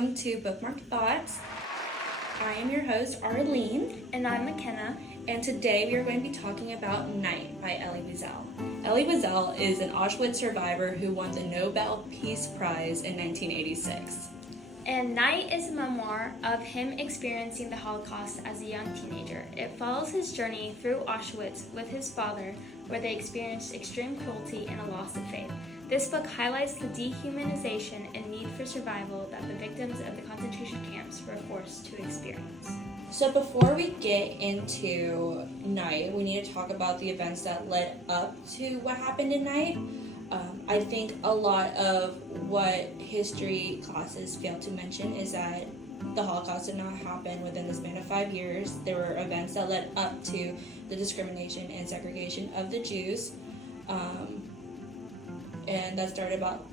welcome to Bookmarked Thoughts. I am your host, Arlene. And I'm McKenna. And today we are going to be talking about Night by Elie Wiesel. Elie Wiesel is an Auschwitz survivor who won the Nobel Peace Prize in 1986. And Night is a memoir of him experiencing the Holocaust as a young teenager. It follows his journey through Auschwitz with his father, where they experienced extreme cruelty and a loss of faith. This book highlights the dehumanization and need for survival that the victims of the concentration camps were forced to experience. So before we get into Night, we need to talk about the events that led up to what happened in Night. I think a lot of what history classes fail to mention is that the Holocaust did not happen within the span of 5 years. There were events that led up to the discrimination and segregation of the Jews. And that started about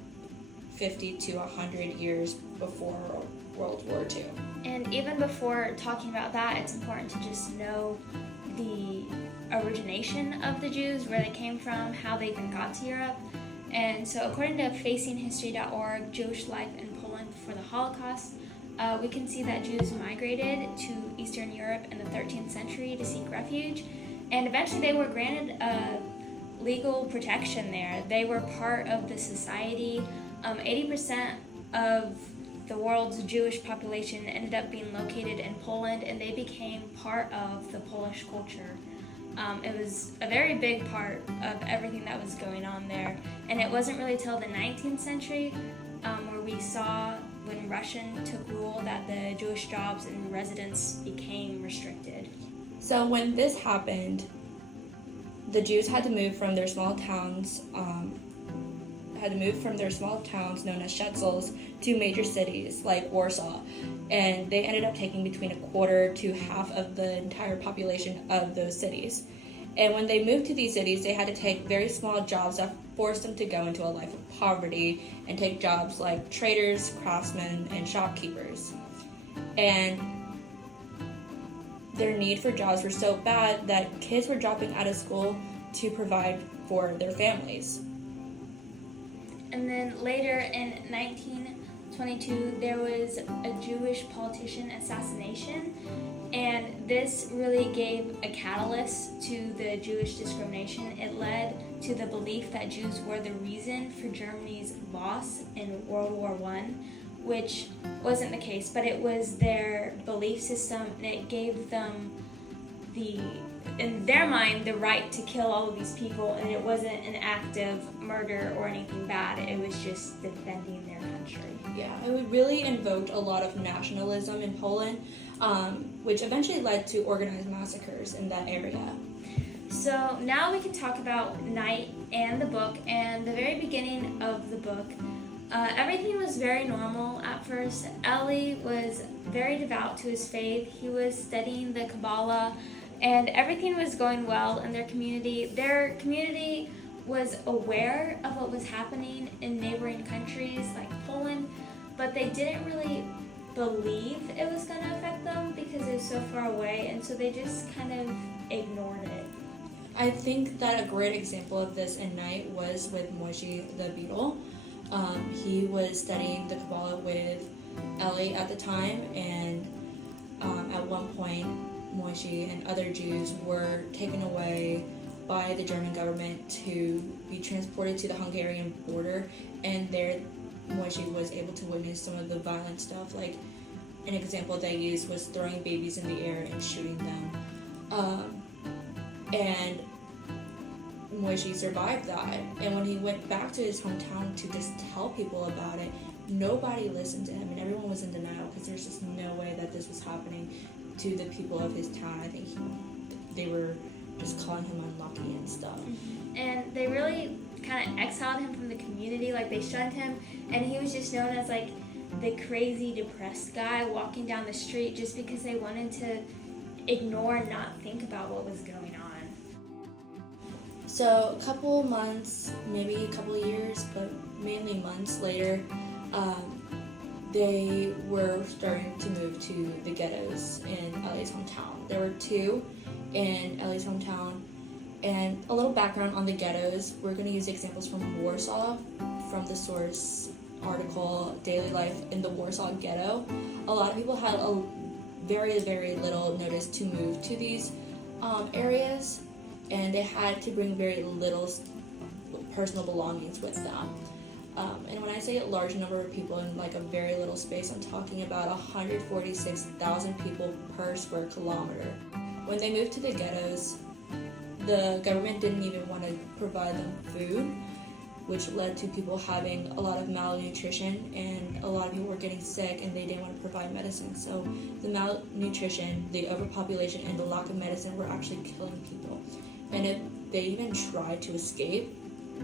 50 to 100 years before World War II. And even before talking about that, it's important to just know the origination of the Jews, where they came from, how they even got to Europe. And so according to facinghistory.org, Jewish life in Poland before the Holocaust, we can see that Jews migrated to Eastern Europe in the 13th century to seek refuge, and eventually they were granted legal protection there. They were part of the society. 80% of the world's Jewish population ended up being located in Poland, and they became part of the Polish culture. It was a very big part of everything that was going on there, and it wasn't really till the 19th century where we saw, when Russian took rule, that the Jewish jobs and residence became restricted. So when this happened, the Jews had to move from their small towns, known as shtetls, to major cities like Warsaw, and they ended up taking between a quarter to half of the entire population of those cities. And when they moved to these cities, they had to take very small jobs that forced them to go into a life of poverty and take jobs like traders, craftsmen, and shopkeepers. And their need for jobs were so bad that kids were dropping out of school to provide for their families. And then later in 1922, there was a Jewish politician assassination, and this really gave a catalyst to the Jewish discrimination. It led to the belief that Jews were the reason for Germany's loss in World War I, which wasn't the case, but it was their belief system, and it gave them in their mind, the right to kill all of these people, and it wasn't an act of murder or anything bad. It was just defending their country. Yeah, it really invoked a lot of nationalism in Poland, which eventually led to organized massacres in that area. So now we can talk about Night and the book. And the very beginning of the book, everything was very normal at first. Elie was very devout to his faith. He was studying the Kabbalah, and everything was going well in their community. Their community was aware of what was happening in neighboring countries like Poland, but they didn't really believe it was going to affect them because it was so far away, and so they just kind of ignored it. I think that a great example of this in Night was with Moshe the Beadle. He was studying the Kabbalah with Elie at the time, and at one point Moshe and other Jews were taken away by the German government to be transported to the Hungarian border, and there Moshe was able to witness some of the violent stuff. Like, an example they used was throwing babies in the air and shooting them. And Moshe survived that, and when he went back to his hometown to just tell people about it, nobody listened to him, and everyone was in denial because there's just no way that this was happening to the people of his town. I think they were just calling him unlucky and stuff. And they really kind of exiled him from the community, like they shunned him, and he was just known as like the crazy, depressed guy walking down the street just because they wanted to ignore and not think about what was going on. So a couple months, maybe a couple years, but mainly months later, they were starting to move to the ghettos in Elie's hometown. There were two in Elie's hometown. And a little background on the ghettos. We're going to use examples from Warsaw, from the source article, Daily Life in the Warsaw Ghetto, a lot of people had a very, very little notice to move to these areas, and they had to bring very little personal belongings with them. And when I say a large number of people in like a very little space, I'm talking about 146,000 people per square kilometer. When they moved to the ghettos, the government didn't even want to provide them food, which led to people having a lot of malnutrition, and a lot of people were getting sick and they didn't want to provide medicine. So the malnutrition, the overpopulation, and the lack of medicine were actually killing people. And if they even tried to escape,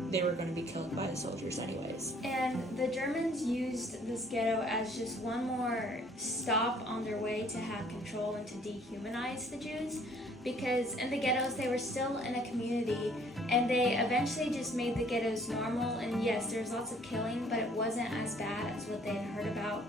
they were going to be killed by the soldiers anyways. And the Germans used this ghetto as just one more stop on their way to have control and to dehumanize the Jews, because in the ghettos they were still in a community, and they eventually just made the ghettos normal. And yes, there's lots of killing, but it wasn't as bad as what they had heard about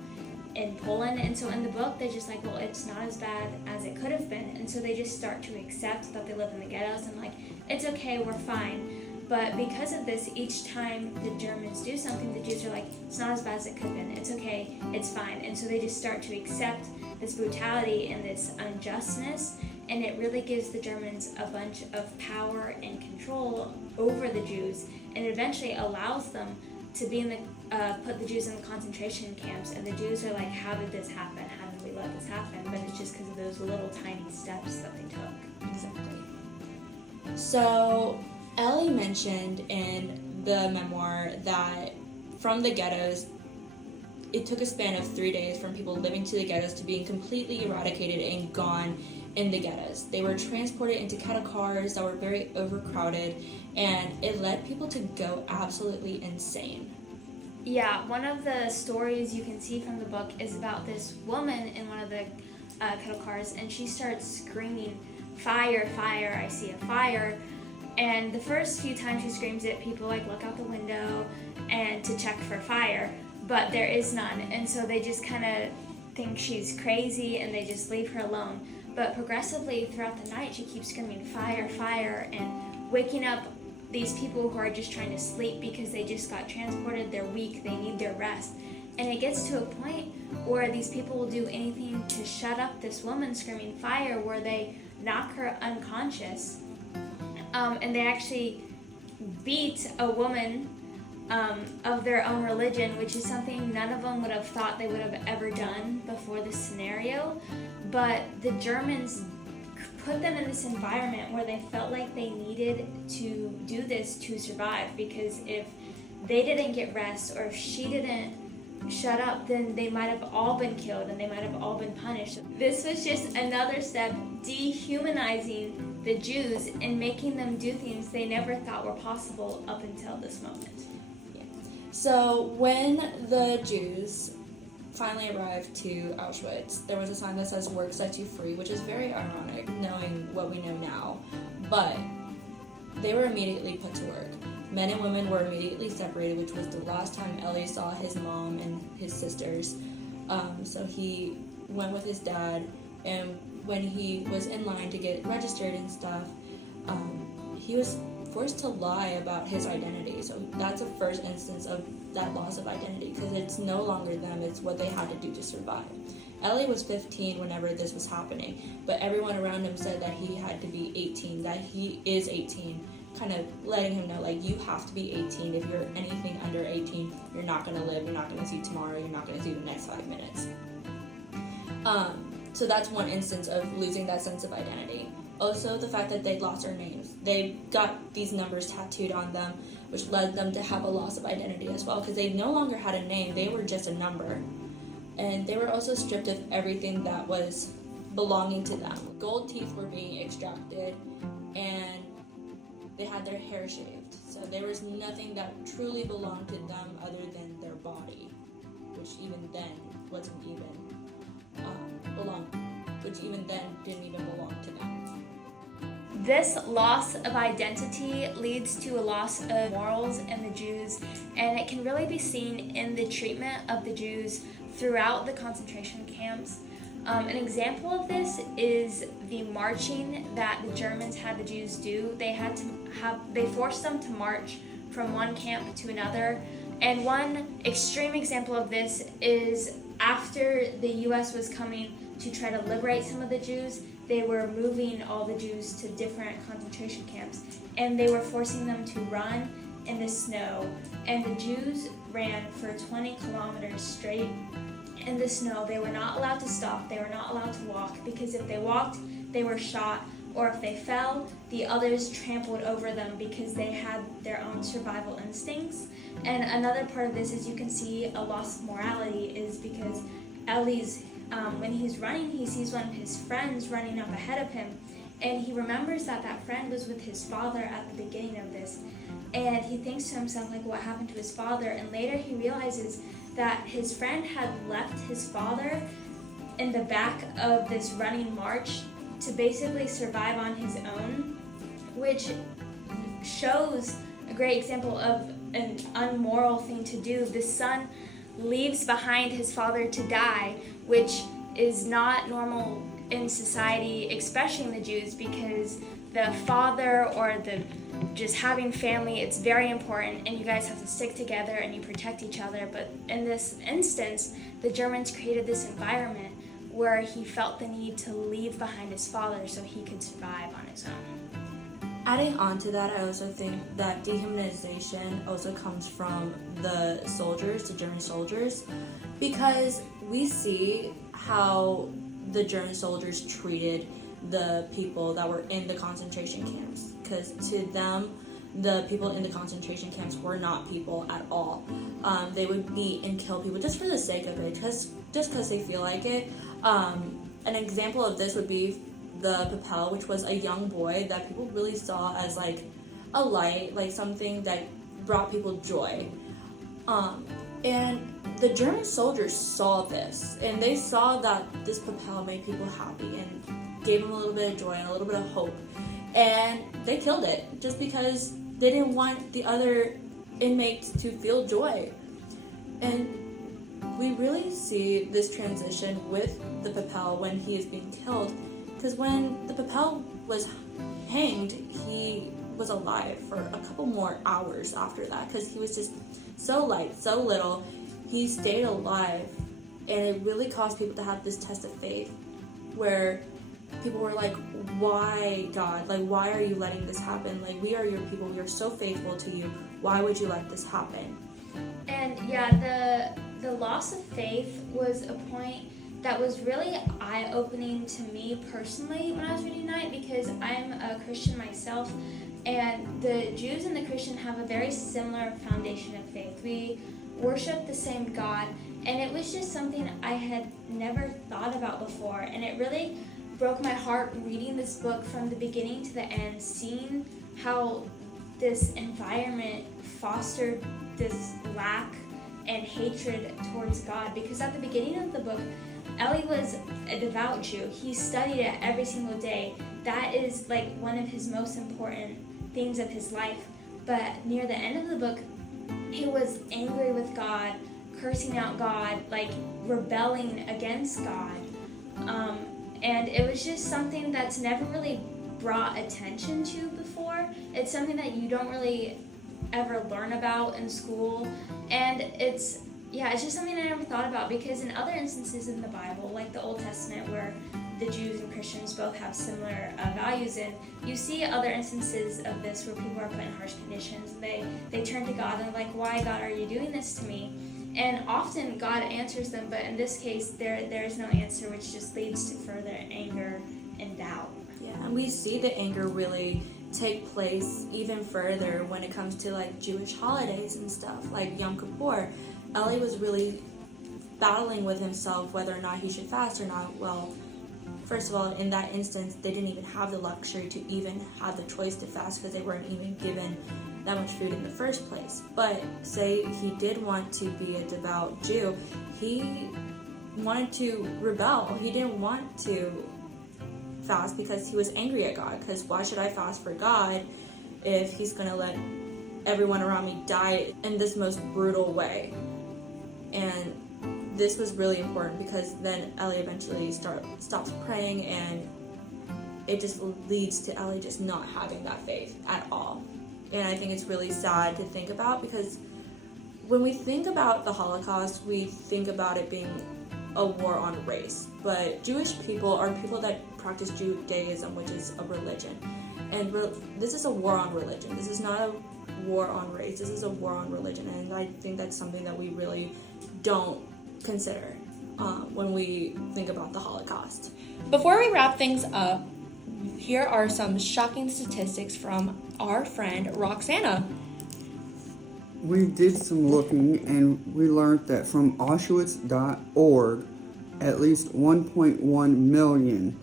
in Poland. And so in the book they're just like, well, it's not as bad as it could have been, and so they just start to accept that they live in the ghettos and like, it's okay, we're fine. But because of this, each time the Germans do something, the Jews are like, it's not as bad as it could have been, it's okay, it's fine. And so they just start to accept this brutality and this unjustness, and it really gives the Germans a bunch of power and control over the Jews, and it eventually allows them to be in the put the Jews in the concentration camps. And the Jews are like, how did this happen? How did we let this happen? But it's just because of those little tiny steps that they took. Exactly. So Elie mentioned in the memoir that from the ghettos, it took a span of 3 days from people living to the ghettos to being completely eradicated and gone in the ghettos. They were transported into cattle cars that were very overcrowded, and it led people to go absolutely insane. Yeah, one of the stories you can see from the book is about this woman in one of the cattle cars, and she starts screaming, "Fire, fire, I see a fire." And the first few times she screams it, people like look out the window and to check for fire, but there is none. And so they just kind of think she's crazy and they just leave her alone. But progressively throughout the night, she keeps screaming fire, fire, and waking up these people who are just trying to sleep because they just got transported, they're weak, they need their rest. And it gets to a point where these people will do anything to shut up this woman screaming fire, where they knock her unconscious. And they actually beat a woman of their own religion, which is something none of them would have thought they would have ever done before this scenario. But the Germans put them in this environment where they felt like they needed to do this to survive, because if they didn't get rest, or if she didn't shut up, then they might have all been killed and they might have all been punished. This was just another step dehumanizing the Jews and making them do things they never thought were possible up until this moment. Yeah. So when the Jews finally arrived to Auschwitz, there was a sign that says "Work sets you free," which is very ironic knowing what we know now. But they were immediately put to work. Men and women were immediately separated, which was the last time Elie saw his mom and his sisters. So he went with his dad, and when he was in line to get registered and stuff, he was forced to lie about his identity. So that's the first instance of that loss of identity, because it's no longer them, it's what they had to do to survive. Elie was 15 whenever this was happening, but everyone around him said that he had to be 18, that he is 18, kind of letting him know, like, you have to be 18. If you're anything under 18, you're not going to live, you're not going to see tomorrow, you're not going to see the next 5 minutes. So that's one instance of losing that sense of identity. Also, the fact that they lost their names. They got these numbers tattooed on them, which led them to have a loss of identity as well, because they no longer had a name, they were just a number. And they were also stripped of everything that was belonging to them. Gold teeth were being extracted, and they had their hair shaved. So there was nothing that truly belonged to them other than their body, which even then wasn't even didn't even belong to them. This loss of identity leads to a loss of morals in the Jews, and it can really be seen in the treatment of the Jews throughout the concentration camps. An example of this is the marching that the Germans had the Jews do. They forced them to march from one camp to another. And one extreme example of this is after the U.S. was coming to try to liberate some of the Jews, they were moving all the Jews to different concentration camps, and they were forcing them to run in the snow. And the Jews ran for 20 kilometers straight in the snow. They were not allowed to stop. They were not allowed to walk, because if they walked, they were shot, or if they fell, the others trampled over them because they had their own survival instincts. And another part of this is you can see a loss of morality is because Elie's, when he's running, he sees one of his friends running up ahead of him, and he remembers that that friend was with his father at the beginning of this. And he thinks to himself, like, what happened to his father? And later he realizes that his friend had left his father in the back of this running march to basically survive on his own, which shows a great example of an unmoral thing to do. The son leaves behind his father to die, which is not normal in society, especially in the Jews, because the father or the just having family, it's very important, and you guys have to stick together and you protect each other. But in this instance, the Germans created this environment where he felt the need to leave behind his father so he could survive on his own. Adding on to that, I also think that dehumanization also comes from the soldiers, the German soldiers, because we see how the German soldiers treated the people that were in the concentration camps, because to them, the people in the concentration camps were not people at all. They would beat and kill people just for the sake of it, just because they feel like it. An example of this would be the Papel, which was a young boy that people really saw as like a light, like something that brought people joy. And the German soldiers saw this, and they saw that this Papel made people happy and gave them a little bit of joy and a little bit of hope. And they killed it just because they didn't want the other inmates to feel joy. And we really see this transition with the Papel when he is being killed, because when the Papel was hanged, he was alive for a couple more hours after that, because he was just so light, so little. He stayed alive, and it really caused people to have this test of faith where people were like, why, God? Like, why are you letting this happen? Like, we are your people. We are so faithful to you. Why would you let this happen? And yeah, the loss of faith was a point that was really eye-opening to me personally when I was reading that, because I'm a Christian myself, and the Jews and the Christian have a very similar foundation of faith. We worship the same God, and it was just something I had never thought about before, and it really broke my heart reading this book from the beginning to the end, seeing how this environment fostered this lack and hatred towards God. Because at the beginning of the book, Elie was a devout Jew. He studied it every single day. That is like one of his most important things of his life. But near the end of the book, he was angry with God, cursing out God, like rebelling against God. And it was just something that's never really brought attention to before. It's something that you don't really ever learn about in school. And it's just something I never thought about, because in other instances in the Bible, like the Old Testament, where the Jews and Christians both have similar values in, you see other instances of this where people are put in harsh conditions. They turn to God and like, why, God, are you doing this to me? And often God answers them, but in this case, there is no answer, which just leads to further anger and doubt. Yeah, and we see the anger really take place even further when it comes to like Jewish holidays and stuff, like Yom Kippur. Elie was really battling with himself whether or not he should fast or not. Well, first of all, in that instance, they didn't even have the luxury to even have the choice to fast, because they weren't even given that much food in the first place. But say he did want to be a devout Jew, he wanted to rebel. He didn't want to fast because he was angry at God, because why should I fast for God if he's going to let everyone around me die in this most brutal way? And this was really important, because then Elie eventually stops praying, and it just leads to Elie just not having that faith at all. and I think it's really sad to think about, because when we think about the Holocaust, we think about it being a war on race. But Jewish people are people that practice Judaism, which is a religion. And this is a war on religion. This is not a war on race. This is a war on religion. And I think that's something that we really don't consider when we think about the Holocaust. Before we wrap things up, here are some shocking statistics from our friend Roxana. We did some looking and we learned that from Auschwitz.org, at least 1.1 million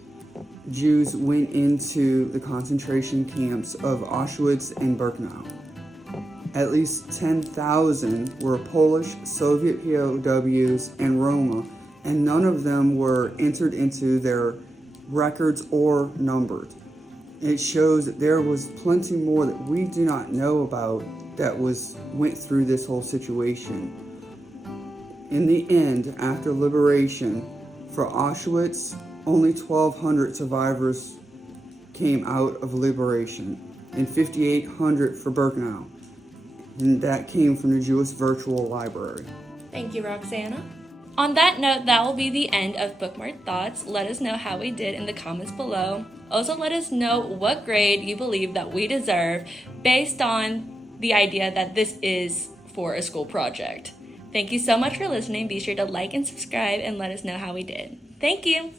Jews went into the concentration camps of Auschwitz and Birkenau. At least 10,000 were Polish, Soviet POWs, and Roma, and none of them were entered into their records or numbered. It shows that there was plenty more that we do not know about that went through this whole situation. In the end, after liberation, for Auschwitz, only 1,200 survivors came out of liberation, and 5,800 for Birkenau, and that came from the Jewish Virtual Library. Thank you, Roxana. On that note, that will be the end of Bookmarked Thoughts. Let us know how we did in the comments below. Also, let us know what grade you believe that we deserve based on the idea that this is for a school project. Thank you so much for listening. Be sure to like and subscribe and let us know how we did. Thank you.